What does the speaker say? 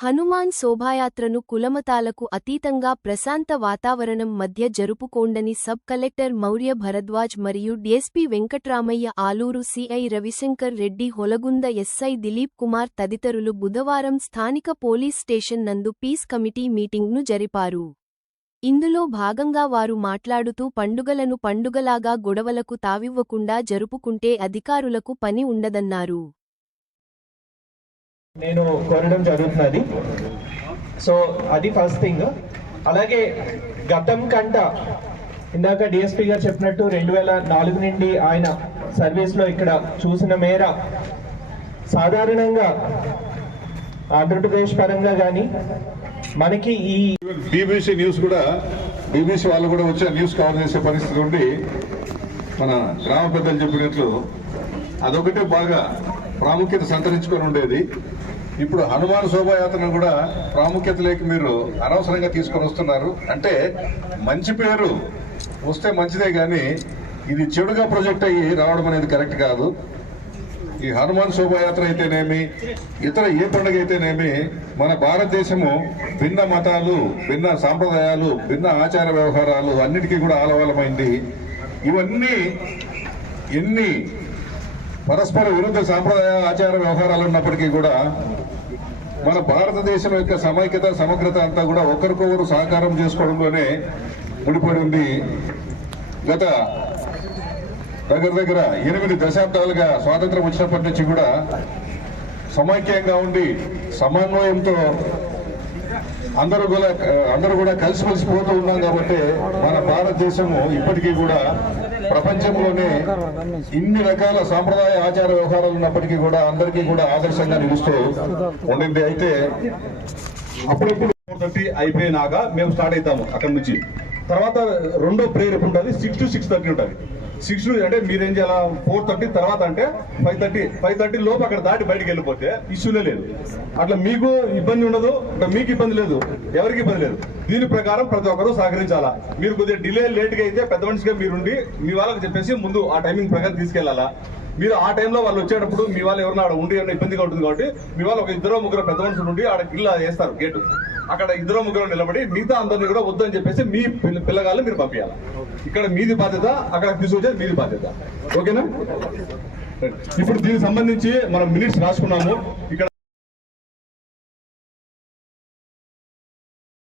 హనుమాన్ శోభాయాత్రను కులమతాలకు అతీతంగా ప్రశాంత వాతావరణం మధ్య జరుపుకోండని సబ్ కలెక్టర్ మౌర్య భరద్వాజ్ మరియు DSP Venkatramaiah, Aluru CI Ravishankar Reddy, Holagunda SI Dilip Kumar తదితరులు బుధవారం స్థానిక పోలీస్ స్టేషన్ నందు పీస్ కమిటీ మీటింగ్ను జరిపారు. ఇందులో భాగంగా వారు మాట్లాడుతూ పండుగలను పండుగలాగా గొడవలకు తావివ్వకుండా జరుపుకుంటే అధికారులకు పని ఉండదన్నారు. నేను కోరడం జరుగుతున్నది. సో అది ఫస్ట్ థింగ్. అలాగే గతం కంట ఇందాక డిఎస్పీ గారు చెప్పినట్టు 2004 నుండి ఆయన సర్వీస్లో ఇక్కడ చూసిన మేర సాధారణంగా ఆంధ్రప్రదేశ్ పరంగా కానీ మనకి ఈ బీబీసీ న్యూస్ కూడా బీబీసీ వాళ్ళు కూడా వచ్చి న్యూస్ కవర్ చేసే పరిస్థితి ఉండి మన గ్రామ పెద్దలు చెప్పినట్లు అదొకటే బాగా ప్రాముఖ్యత సంతరించుకొని ఉండేది. ఇప్పుడు హనుమాన్ శోభాయాత్రను కూడా ప్రాముఖ్యతలోకి మీరు అనవసరంగా తీసుకొని వస్తున్నారు. అంటే మంచి పేరు వస్తే మంచిదే కానీ ఇది చెడుగా ప్రొజెక్ట్ అయ్యి రావడం అనేది కరెక్ట్ కాదు. ఈ హనుమాన్ శోభాయాత్ర అయితేనేమి, ఇతర ఏ పండుగ అయితేనేమి, మన భారతదేశము భిన్న మతాలు, భిన్న సాంప్రదాయాలు, భిన్న ఆచార వ్యవహారాలు అన్నిటికీ కూడా ఆలవాలమైంది. ఇవన్నీ ఎన్ని పరస్పర విరుద్ధ సాంప్రదాయ ఆచార వ్యవహారాలు ఉన్నప్పటికీ కూడా మన భారతదేశం యొక్క సమైక్యత, సమగ్రత అంతా కూడా ఒకరికొకరు సహకారం చేసుకోవడంలోనే ముడిపడి ఉంది. గత దగ్గర 8 దశాబ్దాలుగా స్వాతంత్రం వచ్చినప్పటి నుంచి కూడా సమైక్యంగా ఉండి సమన్వయంతో అందరూ కూడా కలిసిమెలిసి పోతూ ఉన్నాం. కాబట్టి మన భారతదేశము ఇప్పటికీ కూడా ప్రపంచంలోనే ఇన్ని రకాల సాంప్రదాయ ఆచార వ్యవహారాలు ఉన్నప్పటికీ కూడా అందరికీ కూడా ఆదర్శంగా నిలుస్తూ ఉండింది. అయితే అప్పుడప్పుడు 4:30 అయిపోయినాక మేము స్టార్ట్ అవుతాము. అక్కడ నుంచి తర్వాత రెండో ప్రేయర్ ఉంటుంది, 6 to 6:30 ఉంటుంది. 6 అంటే మీరేం చేయాలి, 4:30 తర్వాత అంటే 5:30 లోపు అక్కడ దాటి బయటకు వెళ్ళిపోతే ఇష్యూనే లేదు. అట్లా మీకు ఇబ్బంది ఉండదు, మీకు ఇబ్బంది లేదు, ఎవరికి ఇబ్బంది లేదు. దీని ప్రకారం ప్రతి ఒక్కరూ సహకరించాలా. మీరు కొద్దిగా డిలే లేట్గా అయితే పెద్ద మనిషిగా మీరుండి మీ వాళ్ళకి చెప్పేసి ముందు ఆ టైమింగ్ ప్రకారం తీసుకెళ్లాలా. మీరు ఆ టైంలో వాళ్ళు వచ్చేటప్పుడు మీ వాళ్ళు ఎవరైనా ఆడ ఉండి ఏమైనా ఇబ్బందిగా ఉంటుంది కాబట్టి మీ వాళ్ళు ఒక 2-3 పెద్ద మనుషులు ఉండి ఆడ గిల్లా వేస్తారు గేటు. అక్కడ 2-3 నిలబడి మిగతా అందరినీ కూడా వద్దని చెప్పేసి మీ పిల్లగాళ్ళు మీరు పంపించాలి. ఇక్కడ మీది బాధ్యత, అక్కడ తీసుకొచ్చేది మీది బాధ్యత. ఓకేనా? ఇప్పుడు దీనికి సంబంధించి మనం మినిట్స్ రాసుకున్నాము. ఇక్కడ